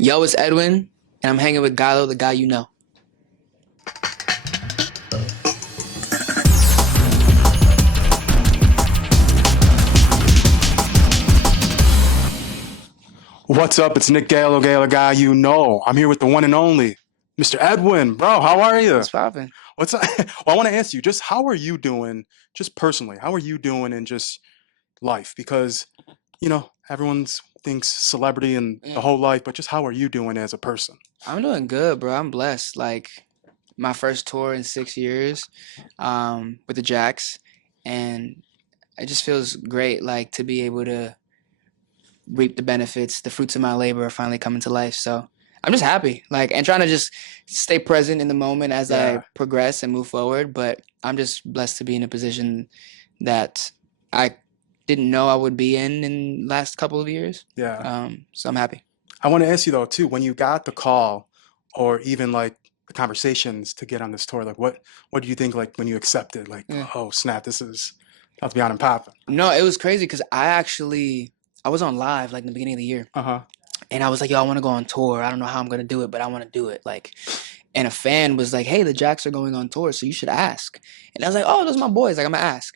Yo, it's Edwin, and I'm hanging with Gallo, the guy you know. What's up? It's Nick Gallo, Gallo guy. You know, I'm here with the one and only Mr. Edwin, bro. How are you? What's poppin'? What's up? Well, I want to ask you, just how are you doing, just personally? How are you doing in just life? Because everyone's thinks celebrity and the Mm. whole life, but just how are you doing as a person? I'm doing good, bro. I'm blessed. Like my first tour in 6 years, with the Jacks, and it just feels great, like to be able to reap the benefits. The fruits of my labor are finally coming to life. So I'm just happy, like, and trying to just stay present in the moment as I Yeah, progress and move forward. But I'm just blessed to be in a position that I didn't know I would be in last couple of years. yeah. So I'm happy. I want to ask you though too, when you got the call, or even like the conversations to get on this tour, like what do you think like when you accepted? Like, Yeah. oh snap, this is about to be on and popping. No, it was crazy because I was on live like in the beginning of the year, Uh-huh. and I was like, yo, I want to go on tour. I don't know how I'm gonna do it, but I want to do it. Like, and a fan was like, hey, the Jacks are going on tour, so you should ask. And I was like, oh, those are my boys. Like, I'm gonna ask.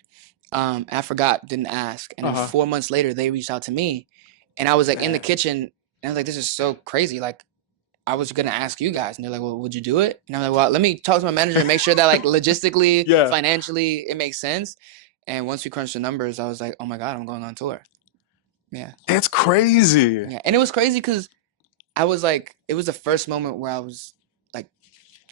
I forgot, didn't ask, and then Uh-huh. 4 months later, they reached out to me, and I was like in the Man. kitchen, and I was like, this is so crazy. Like, I was gonna ask you guys, and they're like, well, would you do it? And I'm like, well, let me talk to my manager and make sure that like logistically, Yeah. financially, it makes sense. And once we crunched the numbers, I was like, oh my God, I'm going on tour. Yeah. It's crazy. Yeah. And it was crazy because I was like, it was the first moment where like,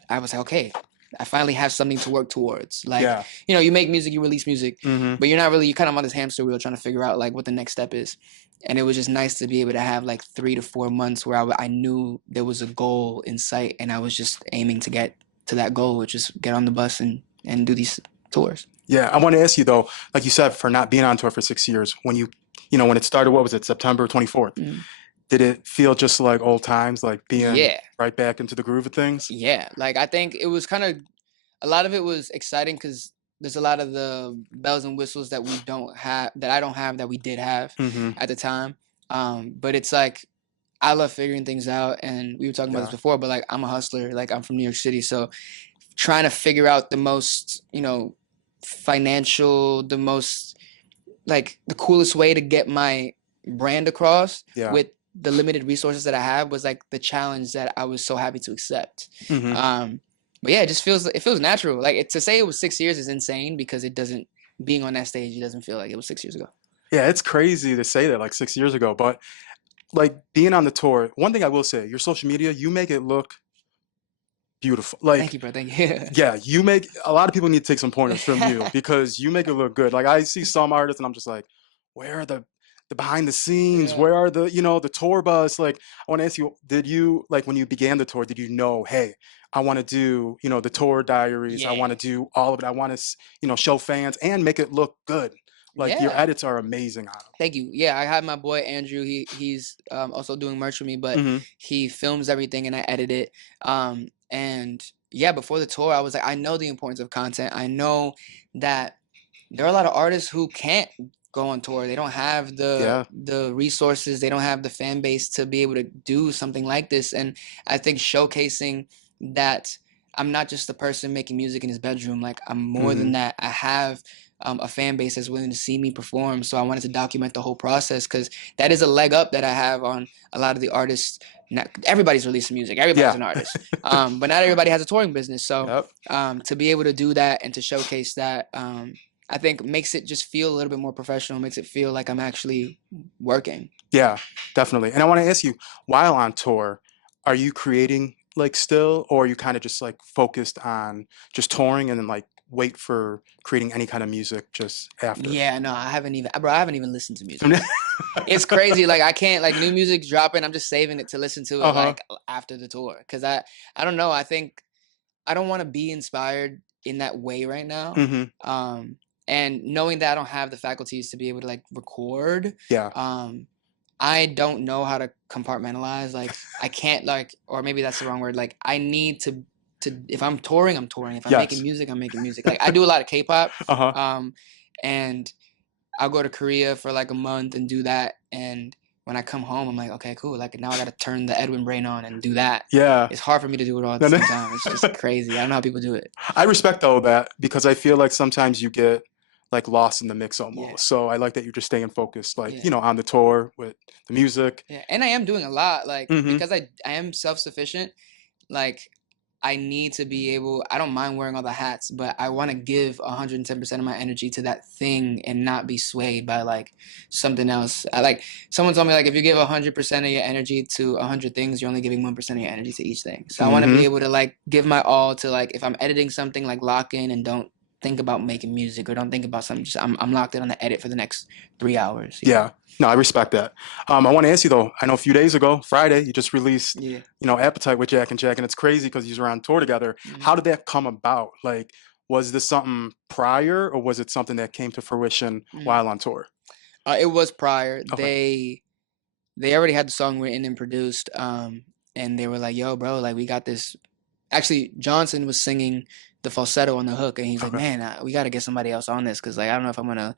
I was like, okay, I finally have something to work towards. Like, Yeah. you make music, you release music, Mm-hmm. but you're kind of on this hamster wheel trying to figure out like what the next step is. And it was just nice to be able to have like 3 to 4 months where I knew there was a goal in sight, and I was just aiming to get to that goal, which is get on the bus and do these tours. Yeah. I want to ask you though, like you said, for not being on tour for 6 years, when it started, what was it, September 24th? Mm. Did it feel just like old times, like being Yeah. right back into the groove of things? Yeah. Like I think it was kind of a lot of it was exciting because there's a lot of the bells and whistles that we don't have, that I don't have, that we did have Mm-hmm. at the time. But it's like I love figuring things out, and we were talking about this Yeah. before. But like I'm a hustler, like I'm from New York City, so trying to figure out the most, financial, the most like the coolest way to get my brand across Yeah. with the limited resources that I have was like the challenge that I was so happy to accept. Mm-hmm. But yeah, it feels natural. Like to say it was 6 years is insane because it doesn't being on that stage, it doesn't feel like it was 6 years ago. Yeah, it's crazy to say that like 6 years ago, but like being on the tour, one thing I will say, your social media, you make it look beautiful. Thank Like, you, bro. Thank you. yeah, you make a lot of people need to take some pointers from you because you make it look good. Like I see some artists and I'm just like, where are the behind the scenes? Yeah. Where are the tour bus? Like I want to ask you, did you like when you began the tour, did you know, hey, I want to do, the tour diaries. I Yeah. want to do all of it. I want to, show fans and make it look good. Like your Yeah. edits are amazing on Thank you. Yeah, I had my boy Andrew. He's also doing merch for me, but them. he films everything and I edit it. And yeah, before the tour, I was like, I know the importance of content. I know that there are a lot of artists who can't go on tour. They don't have Yeah. the resources. They don't have the fan base to be able to do something like this. And I think showcasing that I'm not just the person making music in his bedroom. Like I'm more Hmm. than that. I have a fan base that's willing to see me perform. So I wanted to document the whole process because that is a leg up that I have on a lot of the artists. Not everybody's releasing music. Everybody's Yeah. an artist, but not everybody has a touring business. So Yep. to be able to do that and to showcase that, I think makes it just feel a little bit more professional. Makes it feel like I'm actually working. Yeah, definitely. And I want to ask you, while on tour, are you creating like still, or are you kind of just like focused on just touring and then like wait for creating any kind of music just after? Yeah, no, I haven't even listened to music yet. It's crazy. Like I can't like new music's dropping. I'm just saving it to listen to it Uh-huh. like after the tour because I don't know. I think I don't want to be inspired in that way right now. Hmm. Um, and knowing that I don't have the faculties to be able to like record, Yeah. I don't know how to compartmentalize. Like I can't like, or maybe that's the wrong word. Like I need to if I'm touring, I'm touring. If I'm making Yes. music, I'm making music. Like I do a lot of K-pop, Uh-huh. and I'll go to Korea for like a month and do that. And when I come home, I'm like, okay, cool. Like now I got to turn the Edwin brain on and do that. Yeah. It's hard for me to do it all at the same time. It's just crazy. I don't know how people do it. I respect though that because I feel like sometimes you get like lost in the mix Yeah, almost. So I like that you're just staying focused, like, yeah, on the tour with the music. yeah. And I am doing a lot, like Hmm. because I am self sufficient. Like I need to be able. I don't mind wearing all the hats, but I want to give 110% of my energy to that thing and not be swayed by like something else. I like someone told me like if you give 100% of your energy to 100 things, you're only giving 1% of your energy to each thing. So I want to be Hmm. able to like give my all to like if I'm editing something, like lock in and don't think about making music or don't think about something. Just I'm locked in on the edit for the next 3 hours. You know. Yeah. No, I respect that. I want to ask you though. I know a few days ago, Friday, you just released, Yeah. Appetite with Jack and Jack, and it's crazy because you were on tour together. Mhm. How did that come about? Like, was this something prior, or was it something that came to fruition Mhm. while on tour? It was prior. Okay. They already had the song written and produced, and they were like, "Yo, bro, like we got this." Actually, Johnson was singing the falsetto on the hook, and he's like, Okay. "Man, we got to get somebody else on this because like I don't know if I'm gonna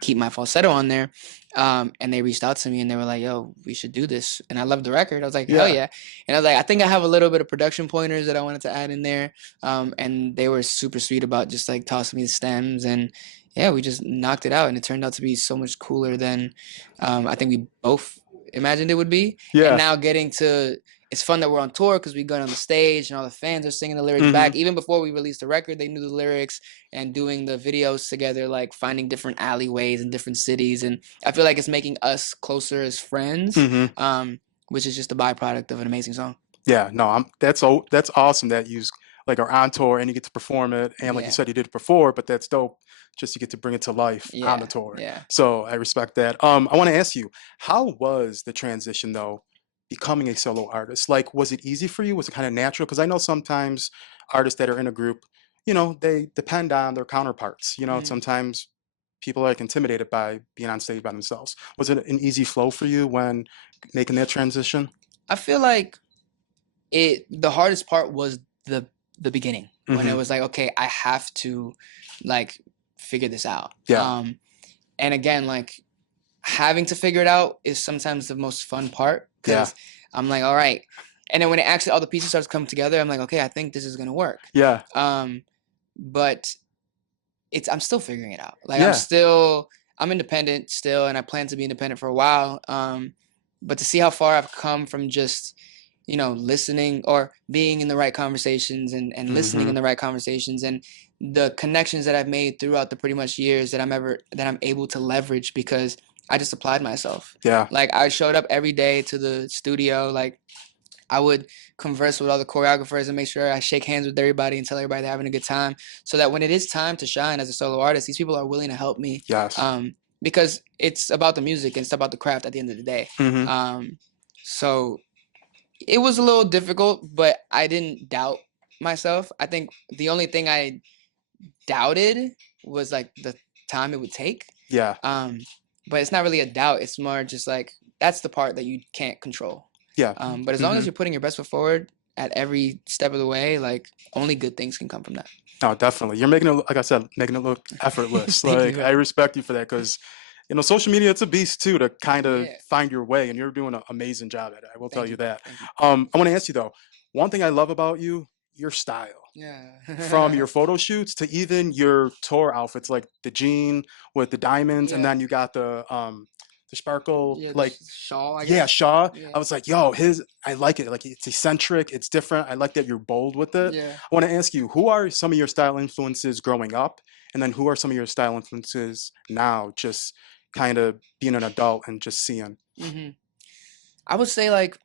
keep my falsetto on there." And they reached out to me and they were like, "Yo, we should do this." And I loved the record. I was like, "Hell Yeah. yeah!" And I was like, "I think I have a little bit of production pointers that I wanted to add in there." And they were super sweet about just like tossing me the stems and. Yeah, we just knocked it out, and it turned out to be so much cooler than I think we both imagined it would be. And Yeah. now getting to it's fun that we're on tour because we got on the stage and all the fans are singing the lyrics Hmm. back. Even before we released the record, they knew the lyrics and doing the videos together, like finding different alleyways in different cities. And I feel like it's making us closer as friends, Hmm. which is just a byproduct of an amazing song. Yeah. No, that's awesome that you like are on tour and you get to perform it, and like you Yeah, said, you did it before, but that's dope. Just you get to bring it to life on the yeah, tour. yeah. So I respect that. I want to ask you, how was the transition though, becoming a solo artist? Like, was it easy for you? Was it kind of natural? Because I know sometimes artists that are in a group, they depend on their counterparts. Mhm. Sometimes people are like intimidated by being on stage by themselves. Was it an easy flow for you when making that transition? I feel like the hardest part was the beginning when it Hmm. was like, okay, I have to like figure this out. Yeah. And again, like having to figure it out is sometimes the most fun part Yeah. because I'm like, all right. And then when it actually all the pieces starts to come together, I'm like, okay, I think this is gonna work. Yeah. Um, but I'm still figuring it out. Like Yeah. I'm independent still, and I plan to be independent for a while. But to see how far I've come from just listening or being in the right conversations and listening in Hmm. the right conversations and the connections that I've made throughout the pretty much years that I'm able to leverage because I just applied myself. Yeah. Like I showed up every day to the studio. Like I would converse with all the choreographers and make sure I shake hands with everybody and tell everybody they're having a good time, so that when it is time to shine as a solo artist, these people are willing to help me, Yes. because it's about the music and it's about the craft at the end of the day. Hmm. Um, so it was a little difficult, but I didn't doubt myself. I think the only thing I doubted was like the time it would take. Yeah. Um, but it's not really a doubt. It's more just like that's the part that you can't control. Yeah. But as long as Hmm. you're putting your best foot forward at every step of the way, like only good things can come from that. No, definitely. You're making it, like I said, making it look effortless. Thank Like, you. I respect you for that because, social media, it's a beast too to kind of Yeah. find your way, and you're doing an amazing job at it. I will tell Thank you you, bro. that. Thank you. I want to ask you though, one thing I love about you, your style. From Yeah. your photo shoots to even your tour outfits, like the jean with the diamonds, and Yeah. then you got the sparkle, Yeah. The like, shawl, I yeah, guess. Shaw. Yeah. I was like, yo, I like it. Like, it's eccentric, it's different. I like that you're bold with it. Yeah. I want to ask you, who are some of your style influences growing up? And then who are some of your style influences now, just kind of being an adult and just seeing? hmm I would say like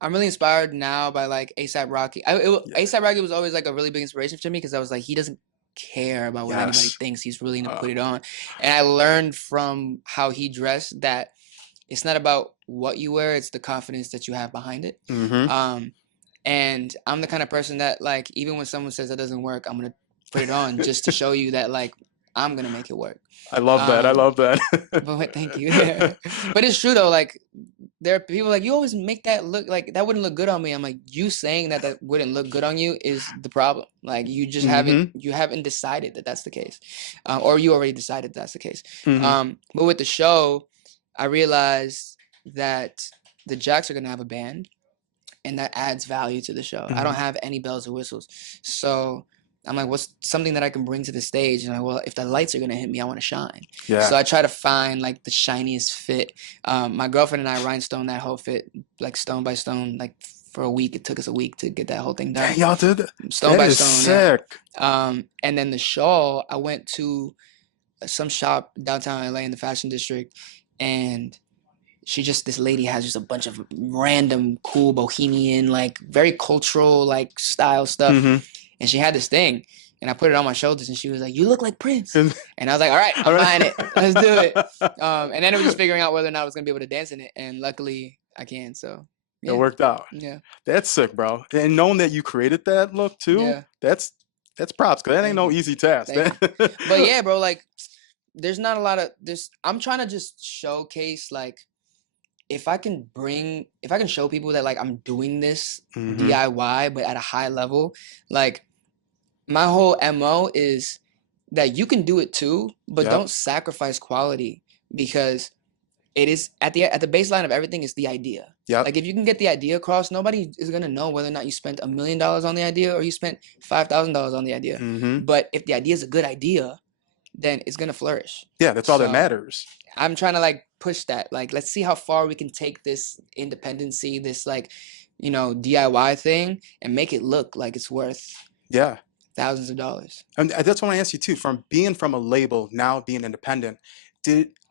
I'm really inspired now by like ASAP Rocky. Yeah. ASAP Rocky was always like a really big inspiration to me because I was like, he doesn't care about what anybody Yes. thinks. He's really gonna Uh, put it on. And I learned from how he dressed that it's not about what you wear; it's the confidence that you have behind it. mm-hmm. Um, and I'm the kind of person that like even when someone says that doesn't work, I'm gonna put it on just to show you that like I'm gonna make it work. I love that. I Um, love that. but thank you. But it's true though. Like there are people like you always make that look like that wouldn't look good on me. I'm like you saying that that wouldn't look good on you is the problem. Like you just haven't Mm-hmm. you haven't decided that that's the case, or you already decided that's the case. Mm-hmm. But with the show, I realized that the Jacks are gonna have a band, and that adds value to the show. I don't Hmm. have any bells or whistles, so I'm like, what's something that I can bring to the stage? And I'm like, well, if the lights are gonna hit me, I want to shine. So Yeah. I try to find like the shiniest fit. My girlfriend and I rhinestone that whole fit like stone by stone, like for a week. It took us a week to get that whole thing Dang, done, y'all did that. stone That by is stone. Yeah. sick. And then the shawl, I went to some shop downtown LA in the fashion district, and this lady has just a bunch of random cool bohemian, like very cultural like style stuff, Hmm. and she had this thing, and I put it on my shoulders, and she was like, "You look like Prince," And and I was like, "All right, all I'm right. buying it. Let's do it." And then it was just figuring out whether or not I was gonna be able to dance in it, and luckily I can. So It yeah, worked out. yeah, That's sick, bro. And knowing that you created that look too, yeah. that's props, because that ain't Thank no you, easy task. thank you. But yeah, bro, like there's not a lot of this. I'm trying to just showcase like if I can show people that like I'm doing this Hmm. DIY but at a high level, like my whole MO is that you can do it too, but Yep. don't sacrifice quality because it is at the baseline of everything is the idea. Yep. Like if you can get the idea across, nobody is gonna know whether or not you spent $1 million on the idea or you spent $5,000 on the idea. Hmm. But if the idea is a good idea, then it's gonna flourish. Yeah, that's all that So matters. I'm trying to like push that. Like, let's see how far we can take this independency, this like, DIY thing, and make it look like it's worth Yeah. thousands of dollars. And that's what I asked you too. From being from a label, now being independent,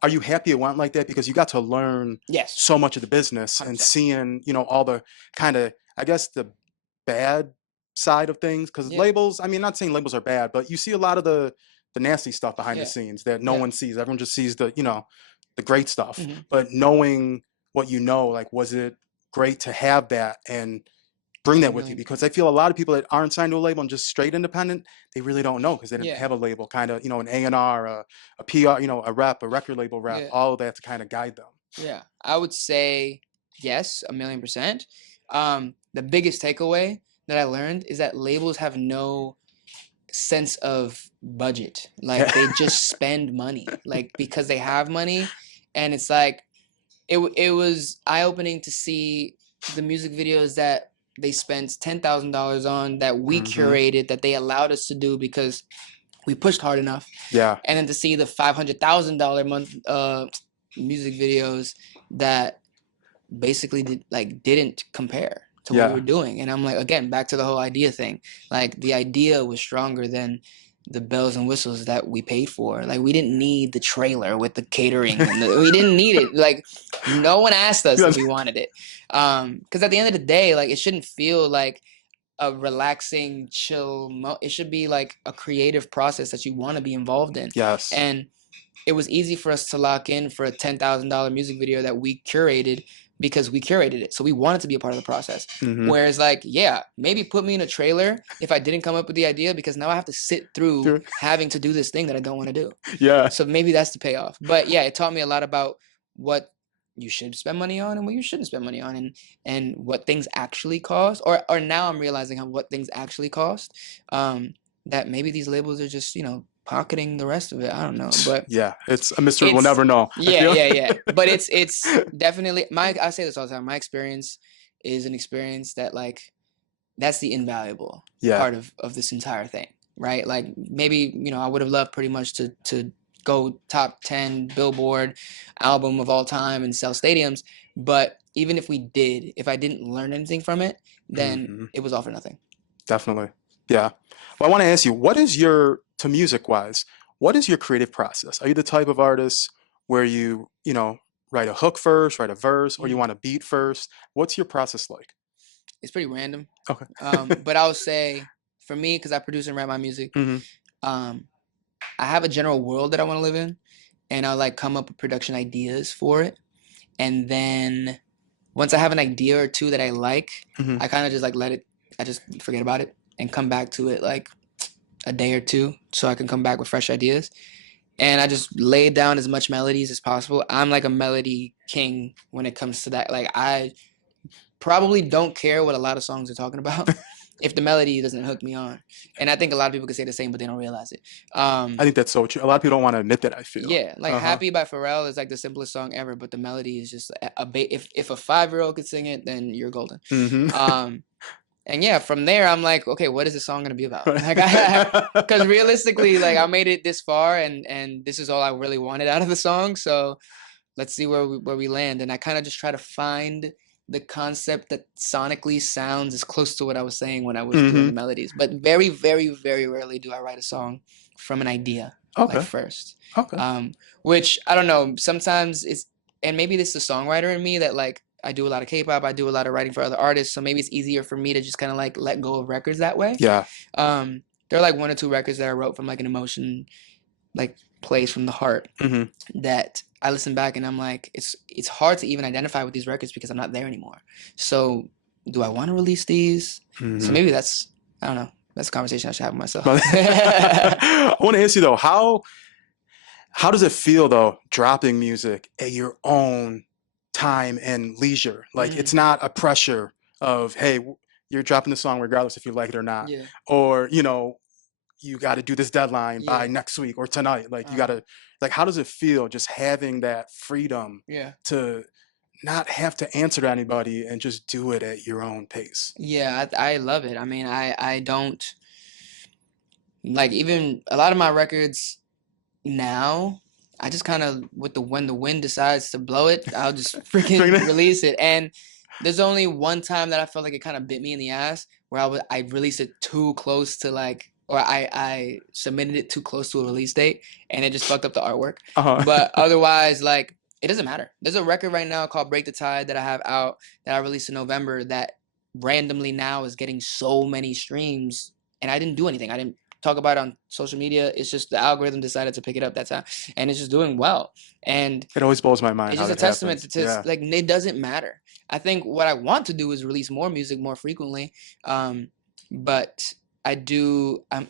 are you happy it went like that? Because you got to learn Yes, so much of the business and 100%. seeing, all the kind of, I guess, the bad side of things. Because Yeah, labels, I mean, not saying labels are bad, but you see a lot of the nasty stuff behind the yeah, scenes that no yeah. one sees. Everyone just sees the great stuff. Hmm. But knowing what like, was it great to have that and bring Oh, a that with you? million. Because I feel a lot of people that aren't signed to a label and just straight independent, they really don't know because they didn't Yeah, have a label, kind of, an A&R, a PR, a rep, a record label rep, yeah, all of that to kind of guide them. yeah. I would say yes, 1,000,000%. The biggest takeaway that I learned is that labels have no sense of budget. Yeah. Like they just spend money, like because they have money, and it's like it was eye opening to see the music videos that they spent $10,000 on that we Hmm. curated that they allowed us to do because we pushed hard enough, Yeah. and then to see the $500,000 month music videos that basically didn't compare to what we were Yeah. doing. And I'm like, again, back to the whole idea thing. Like the idea was stronger than the bells and whistles that we paid for. Like we didn't need the trailer with the catering and we didn't need it. Like no one asked us Yeah. if we wanted it. Because at the end of the day, like it shouldn't feel like a relaxing, chill. It should be like a creative process that you want to be involved in. Yes. And it was easy for us to lock in for a $10,000 music video that we curated because we curated it. So we wanted to be a part of the process. Hmm. Whereas, like, yeah, maybe put me in a trailer if I didn't come up with the idea because now I have to sit through having to do this thing that I don't want to do. Yeah. So maybe that's the payoff. But yeah, it taught me a lot about what you should spend money on and what you shouldn't spend money on and what things actually cost. Or now I'm realizing how what things actually cost. That maybe these labels are just, pocketing the rest of it. I don't know. But Yeah. It's a mystery we'll it's never know. I yeah, feel. yeah, yeah. But it's definitely I say this all the time. My experience is an experience that like that's the invaluable Yeah. part of this entire thing, right? Like maybe, I would have loved pretty much to go top 10 Billboard album of all time and sell stadiums, but even if I didn't learn anything from it, then Hmm. it was all for nothing. Definitely. Yeah. Well, I want to ask you, what is to music wise, what is your creative process? Are you the type of artist where write a hook first, write a verse, or you Mm. want a beat first? What's your process like? It's pretty random. Okay. But I would say for me, because I produce and write my music, Hmm. um, I have a general world that I want to live in, and I'll like come up with production ideas for it. And then once I have an idea or two that I like, Hmm. I kind of just like I just forget about it and come back to it like a day or two so I can come back with fresh ideas. And I just lay down as much melodies as possible. I'm like a melody king when it comes to that. Like I probably don't care what a lot of songs are talking about. if the melody doesn't hook me on. And I think a lot of people could say the same, but they don't realize it. I think that's so true. A lot of people don't want to admit that, I feel. Yeah, like Uh-huh. "Happy" by Pharrell is like the simplest song ever, but the melody is just if a 5-year-old could sing it, then you're golden. Hmm. Um, and yeah, from there I'm like, okay, what is this song gonna be about? Like because realistically, like I made it this far, and this is all I really wanted out of the song. So let's see where we land. And I kind of just try to find the concept that sonically sounds as close to what I was saying when I was doing Hmm. the melodies. But very, very, very rarely do I write a song from an idea like Okay. first. Okay. Um, which I don't know. Sometimes it's and maybe this is the songwriter in me that like I do a lot of K-pop. I do a lot of writing for other artists. So maybe it's easier for me to just kind of like let go of records that way. Yeah. There are like one or two records that I wrote from like an emotion like plays from the heart Hmm. that I listen back and I'm like, it's hard to even identify with these records because I'm not there anymore. So do I want to release these? So Hmm. maybe that's I don't know. That's a conversation I should have with myself. But I want to ask you though, how does it feel though dropping music at your own time and leisure? Like it's Mm, not a pressure of hey, you're dropping the song regardless if you like it or not, yeah, or you got to do this deadline by yeah, next week or tonight. Like you got uh-huh, to like how does it feel just having that freedom yeah, to not have to answer to anybody and just do it at your own pace? yeah. I love it. I mean, I don't like even a lot of my records now. I just kind of with the when the wind decides to blow it, I'll just Bring freaking it. release it. And there's only one time that I felt like it kind of bit me in the ass where I released it too close to like or I submitted it too close to a release date and it just fucked up the artwork. Uh-huh. But otherwise, like it doesn't matter. There's a record right now called Break the Tide that I have out that I released in November that randomly now is getting so many streams and I didn't do anything. I didn't talk about it on social media. It's just the algorithm decided to pick it up that time, and it's just doing well. And It always blows my mind it's how just a that testament happens. to Yeah. like it doesn't matter. I think what I want to do is release more music more frequently, um, but I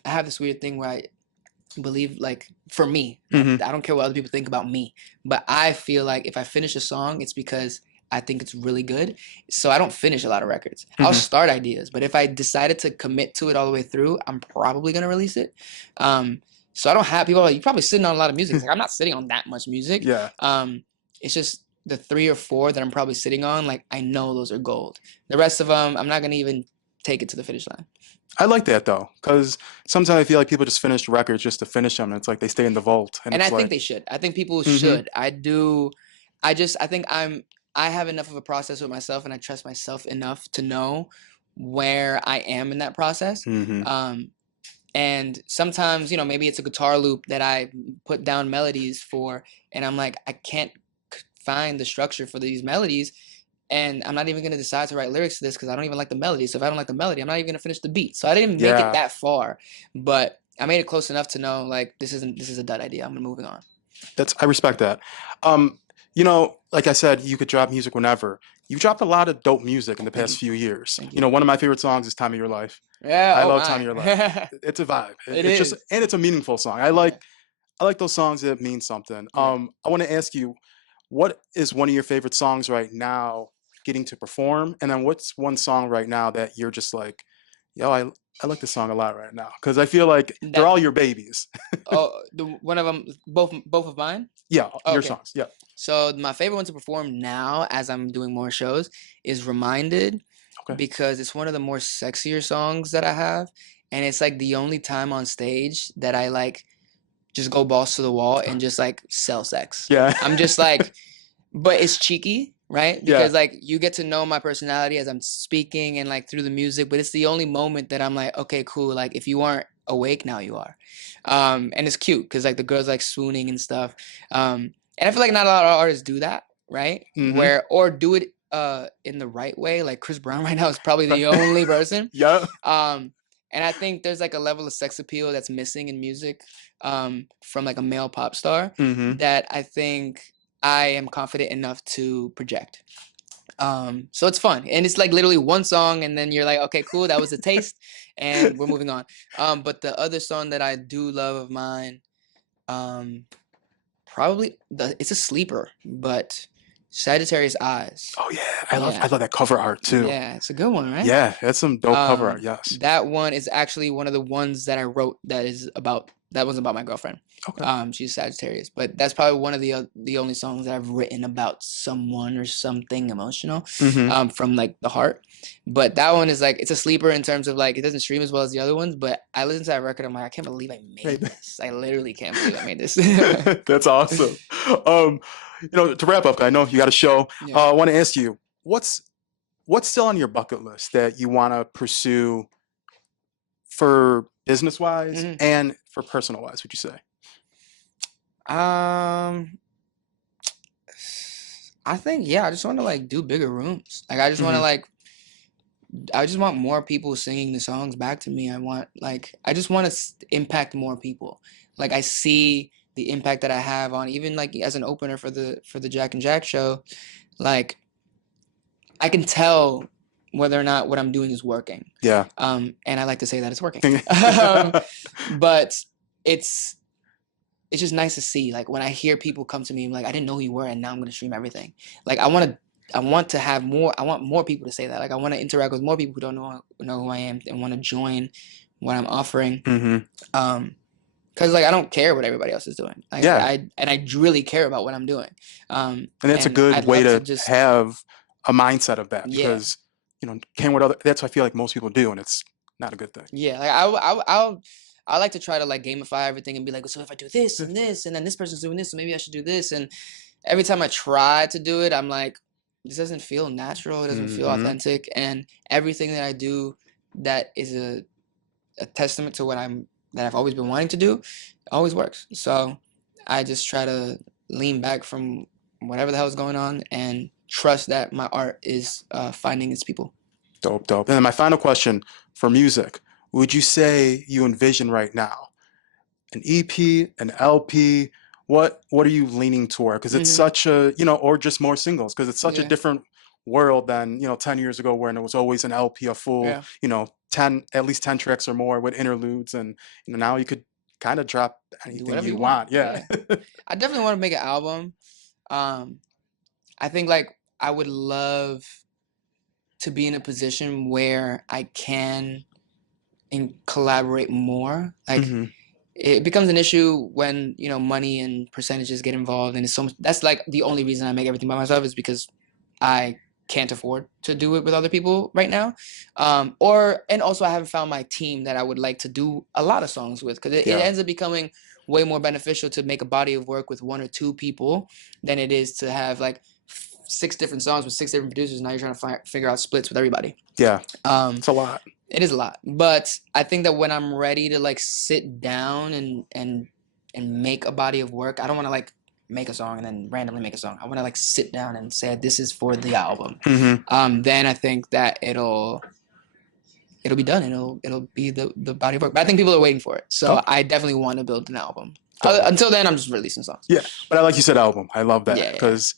have this weird thing where I believe like for me Hmm. I don't care what other people think about me, but I feel like if I finish a song it's because I think it's really good. So I don't finish a lot of records. I'll Hmm. start ideas, but if I decided to commit to it all the way through I'm probably going to release it. um so I don't have people like you're probably sitting on a lot of music. It's like I'm not sitting on that much music. Yeah. It's just the 3 or 4 that I'm probably sitting on, like I know those are gold. The rest of them I'm not going to even take it to the finish line. I like that though, because sometimes I feel like people just finish records just to finish them. And it's like they stay in the vault, and And I it's think like, they should. I think people hmm. should. I do. I think I have enough of a process with myself and I trust myself enough to know where I am in that process. Hmm. Um, and sometimes, maybe it's a guitar loop that I put down melodies for, and I'm like, I can't find the structure for these melodies, and I'm not even gonna decide to write lyrics to this because I don't even like the melody. So if I don't like the melody, I'm not even gonna finish the beat. So I didn't make it Yeah. that far, but I made it close enough to know like this is a dud idea. I'm moving on. I respect that. Um, like I said, you could drop music whenever. You've dropped a lot of dope music in the Thank past you. few years. Thank you. One of my favorite songs is "Time of Your Life." Yeah. I Oh love "Time of my. Your Life." It's a vibe. It It's just, is. and it's a meaningful song. Yeah. I like those songs that mean something. Yeah. I want to ask you, what is one of your favorite songs right now getting to perform? And then what's one song right now that you're just like, yo, I like this song a lot right now because I feel like they're That. all your babies. Oh, the one of them. Both of mine. Yeah, Oh, your okay. songs. Yeah. So my favorite one to perform now, as I'm doing more shows, is "Reminded," Okay. because it's one of the more sexier songs that I have, and it's like the only time on stage that I like just go balls to the wall and just like sell sex. Yeah. I'm just like, but it's cheeky, right? Yeah. Because like you get to know my personality as I'm speaking and like through the music, but it's the only moment that I'm like, okay, cool. Like if you aren't awake now, you are. And it's cute because like the girls like swooning and stuff. And I feel like not a lot of artists do that, right? Mm-hmm. Where or do it in the right way. Like Chris Brown right now is probably the only person. Yeah. Um, and I think there's like a level of sex appeal that's missing in music from like a male pop star Mm-hmm. that I think I am confident enough to project. So it's fun, and it's like literally one song, and then you're like, okay, cool, that was a taste, and we're moving on. But the other song that I do love of mine, um, probably it's a sleeper, but Sagittarius Eyes. Oh yeah, I Yeah. love that cover art too. Yeah, it's a good one, right? Yeah, that's some dope cover art. Yes. That one is actually one of the ones that I wrote that was about my girlfriend. Okay. She's Sagittarius, but that's probably one of the only songs that I've written about someone or something emotional, Mm-hmm. from like the heart. But that one is like it's a sleeper in terms of like it doesn't stream as well as the other ones. But I listen to that record, I'm like, I can't believe I made Right. this. I literally can't believe I made this. That's awesome. Um, to wrap up, I know you got a show. Yeah. I want to ask you, what's still on your bucket list that you want to pursue for business wise hmm and for personal wise? Would you say? Um, I think yeah, I just want to like do bigger rooms. Like I just want to Mm-hmm. like I just want more people singing the songs back to me. I just want to impact more people. Like I see the impact that I have on even like as an opener for the Jack and Jack show. Like I can tell whether or not what I'm doing is working. Yeah. And I like to say that it's working. um, but it's it's just nice to see like when I hear people come to me like I didn't know who you were and now I'm gonna stream everything. Like I want to have more. I want more people to say that. Like I want to interact with more people who don't know who I am and want to join what I'm offering. Mm-hmm. Because like I don't care what everybody else is doing. Like Yeah, I really care about what I'm doing. and that's a And good I'd way love to to just have a mindset of that yeah because can what other that's what I feel like most people do, and it's not a good thing. yeah. Like I like to try to like gamify everything and be like, so if I do this and then this person's doing this, so maybe I should do this. And every time I try to do it, I'm like, this doesn't feel natural. It doesn't feel Mm-hmm. authentic. And everything that I do that is a testament to that I've always been wanting to do always works. So I just try to lean back from whatever the hell is going on and trust that my art is finding its people. Dope, dope. And then my final question for music: would you say you envision right now an EP, an LP? What are you leaning toward? Because it's hmm such a or just more singles because it's such a Yeah, different world than 10 years ago when it was always an LP, a full yeah. 10 at least 10 tracks or more with interludes, and now you could kind of drop Do anything whatever you you want. want. Yeah. Yeah. I definitely want to make an album. Um, I think like I would love to be in a position where I can collaborate more. Like Hmm. it becomes an issue when money and percentages get involved, and it's so much. That's like the only reason I make everything by myself is because I can't afford to do it with other people right now. And also I haven't found my team that I would like to do a lot of songs with because it Yeah. ends up becoming way more beneficial to make a body of work with one or two people than it is to have like six different songs with six different producers. Now you're trying to figure out splits with everybody. Yeah. Um, It's a lot. it is a lot, but I think that when I'm ready to like sit down and make a body of work, I don't want to like make a song and then randomly make a song. I want to like sit down and say this is for the album. Hmm. Then I think that it'll be done. It'll be the body of work. But I think people are waiting for it, so Okay. I definitely want to build an album. Dope. Until then, I'm just releasing songs. Yeah, but I like you said album. I love that Yeah, yeah. because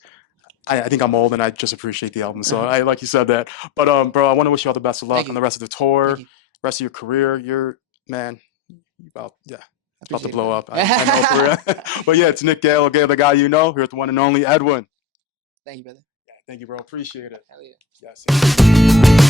I think I'm old and I just appreciate the album. So Uh-huh. I like you said that. But bro, I want to wish you all the best of Thank luck on you, the rest of the thank tour, you. rest of your career. You're man, you about I about to appreciate it, blow brother. up. I know for real. But yeah, it's Nick Gallo, the guy you know. Here's the one and only Edwin. Thank you, brother. Thank you, bro. Appreciate it. Hell yeah. Yes.